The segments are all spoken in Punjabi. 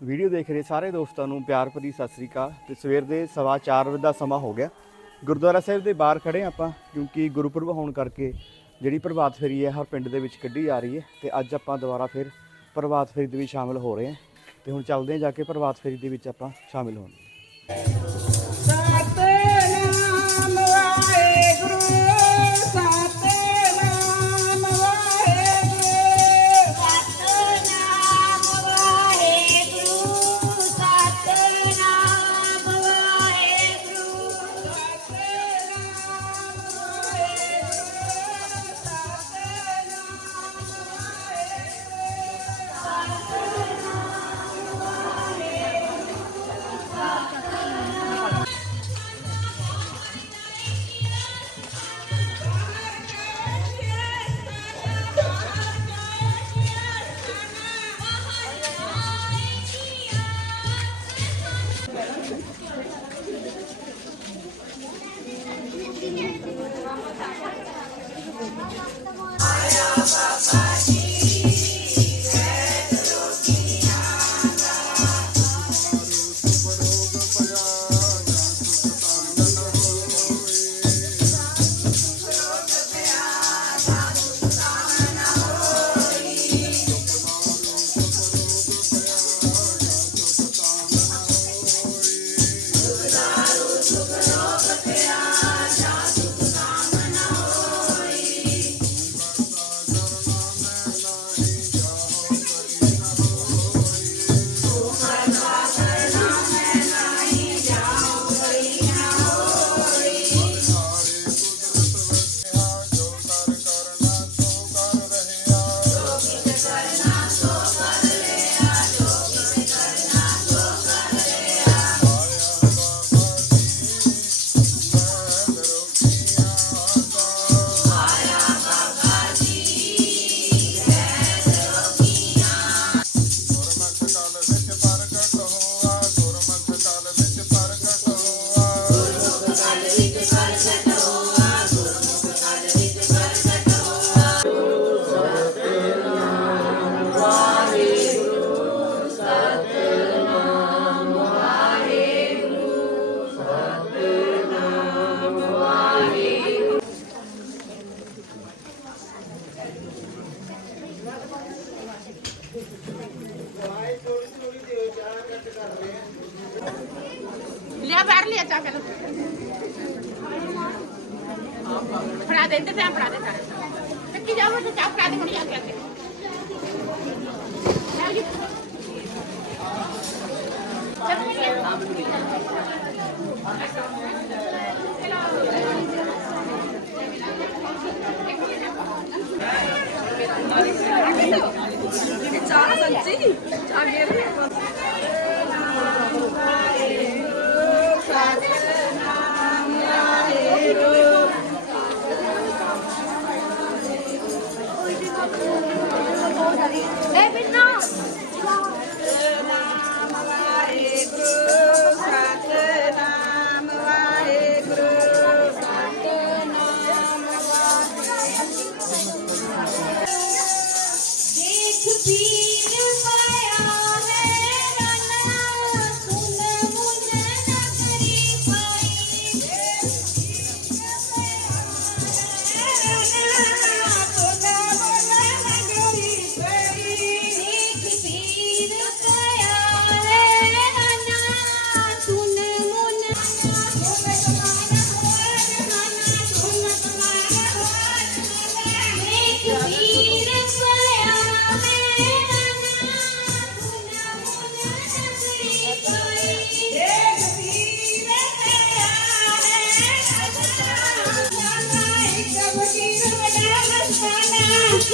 ਵੀਡੀਓ ਦੇਖ ਰਹੇ ਸਾਰੇ ਦੋਸਤਾਂ ਨੂੰ ਪਿਆਰ ਭਰੀ ਸਤਿ ਸ੍ਰੀ ਅਕਾਲ ਤੇ ਸਵੇਰ ਦੇ ਸਵਾ ਚਾਰ ਵਜੇ ਦਾ ਸਮਾਂ ਹੋ ਗਿਆ। ਗੁਰਦੁਆਰਾ ਸਾਹਿਬ ਦੇ ਬਾਹਰ ਖੜੇ ਹਾਂ ਆਪਾਂ, ਕਿਉਂਕਿ ਗੁਰਪੁਰਬ ਹੋਣ ਕਰਕੇ ਜਿਹੜੀ ਪ੍ਰਭਾਤ ਫੇਰੀ ਹੈ ਹਰ ਪਿੰਡ ਦੇ ਵਿੱਚ ਕੱਢੀ ਜਾ ਰਹੀ ਹੈ ਤੇ ਅੱਜ ਆਪਾਂ ਦੁਬਾਰਾ ਫਿਰ ਪ੍ਰਭਾਤ ਫੇਰੀ ਦੇ ਵਿੱਚ ਸ਼ਾਮਿਲ ਹੋ ਰਹੇ ਹਾਂ ਤੇ ਹੁਣ ਚੱਲਦੇ ਹਾਂ ਜਾ ਕੇ ਪ੍ਰਭਾਤ ਫੇਰੀ ਦੇ ਵਿੱਚ ਆਪਾਂ ਸ਼ਾਮਿਲ ਹੋਣ।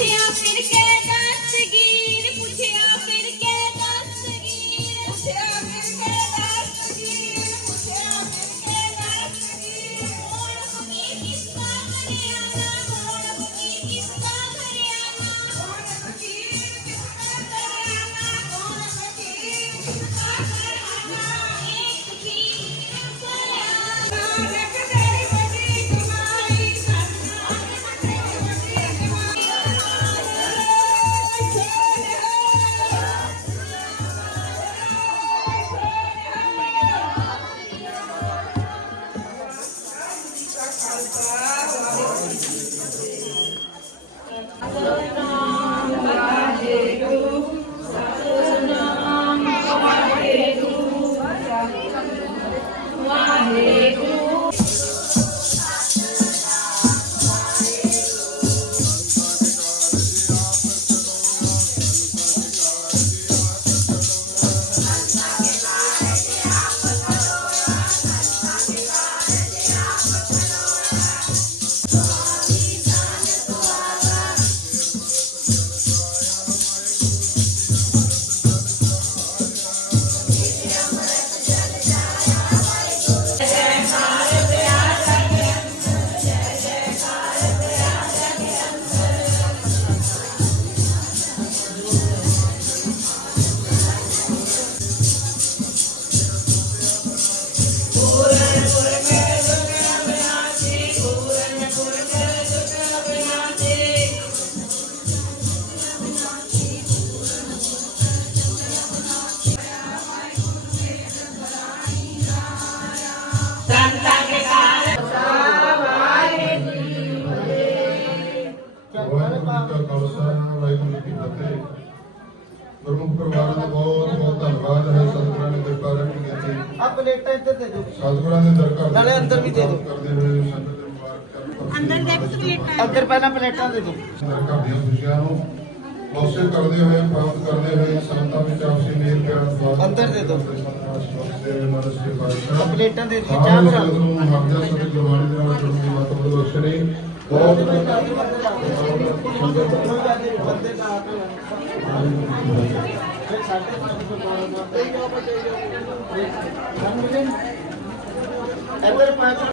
see how it's gonna. ਪਲੇਟਾਂ ਇੱਧਰ ਦੇ ਦਿਓ ਸਤਿਗੁਰਾਂ ਦੇ ਦਰ ਨਾਲੇ ਅੰਦਰ ਵੀ ਦੇ ਦਿਓ। ਕਰਦੇ ਹੋਏ ਸੰਗਤ ਦੇ ਮੁਬਾਰਕ ਅੰਦਰ ਦੇ ਪਲੇਟਾਂ ਅੰਦਰ। ਪਹਿਲਾਂ ਪਲੇਟਾਂ ਦੇ ਦਿਓ। ਦਰ ਦੀਆਂ ਖੁਸ਼ੀਆਂ ਨੂੰ। ਮੌਸਮ ਕਰਦੇ ਹੋਏ ਪ੍ਰਾਪਤ ਕਰਦੇ ਹੋਏ ਸੰਤਾਂ ਵਿੱਚ ਆਪਸੀ ਮੇਲ ਪਿਆਰ ਸਵਾਗਤ ਅੰਦਰ ਦੇ ਦਿਓ। ਪਲੇਟਾਂ ਦੇ ਦਿਓ, ਚਾਹ ਬਣਾ ਲਓ। ਨੂੰ ਹਮਜਾ ਸਭ ਗੁਰਬਾਣੀ ਦੇ ਨਾਲ ਜੁੜਨ ਦੀ ਮਤ ਬਖਸ਼ਣੀ ਬਹੁਤ ਇੱਧਰ ਪੰਜ ਵਿੱਚ ਮੱਥਾ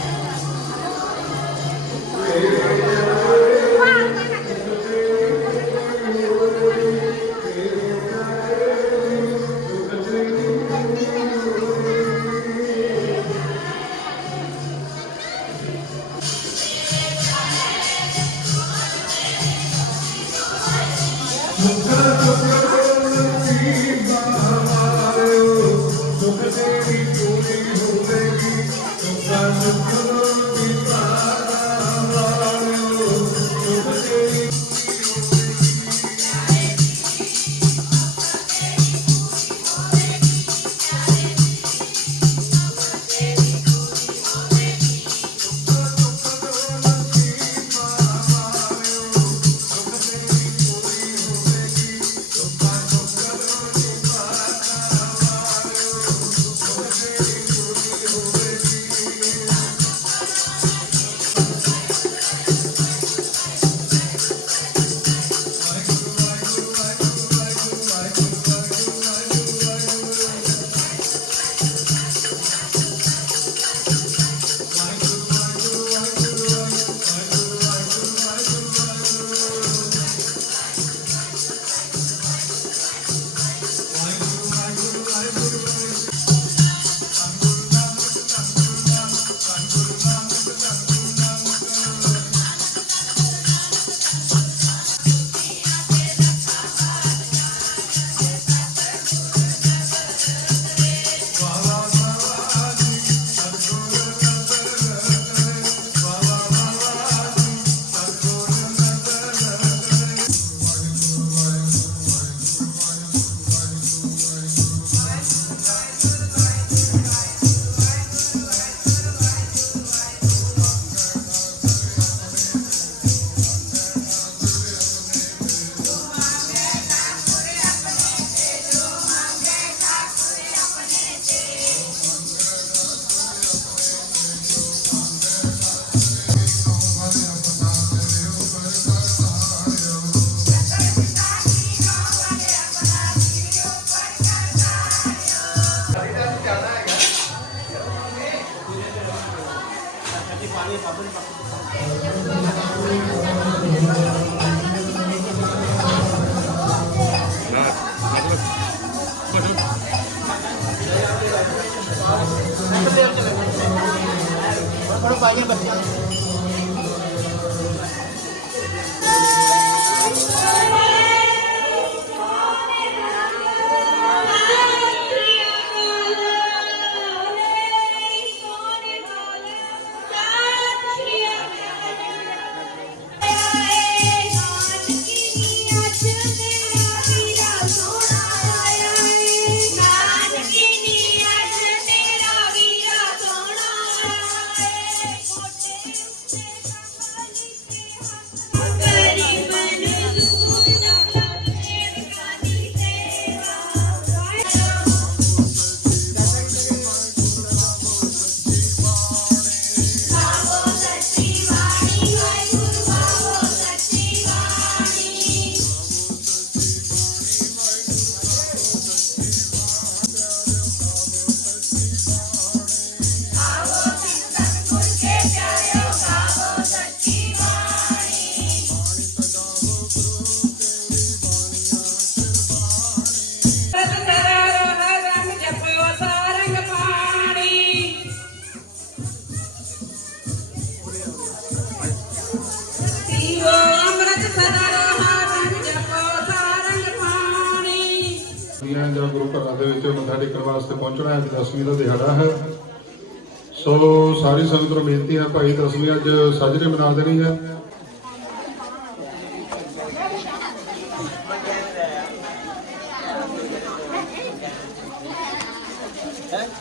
아, 그런 거 아니야, 맞지? ਟੇਕਣ ਵਾਸਤੇ ਪਹੁੰਚਣਾ ਹੈ, ਅੱਜ ਦਸਵੀਂ ਦਾ ਦਿਹਾੜਾ ਹੈ। ਸੋ ਸਾਰੀ ਸੰਗਤ ਨੂੰ ਬੇਨਤੀ ਹੈ, ਭਾਈ ਦਸਵੀਂ ਅੱਜ ਸਾਜਰੇ ਮਨਾ ਦੇਣੀ ਹੈ। ਜੀਨੇ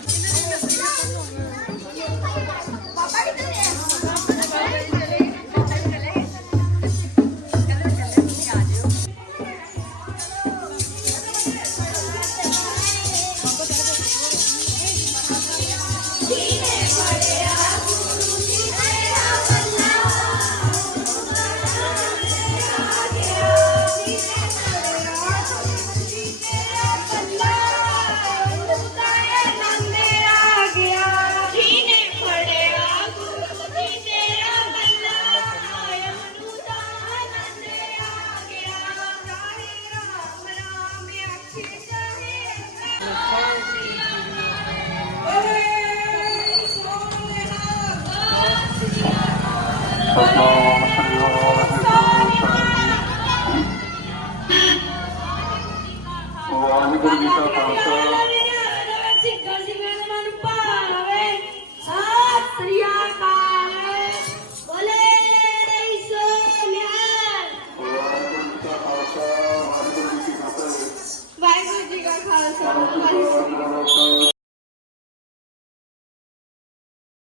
ਵਾਹਿਗੁਰੂ ਜੀ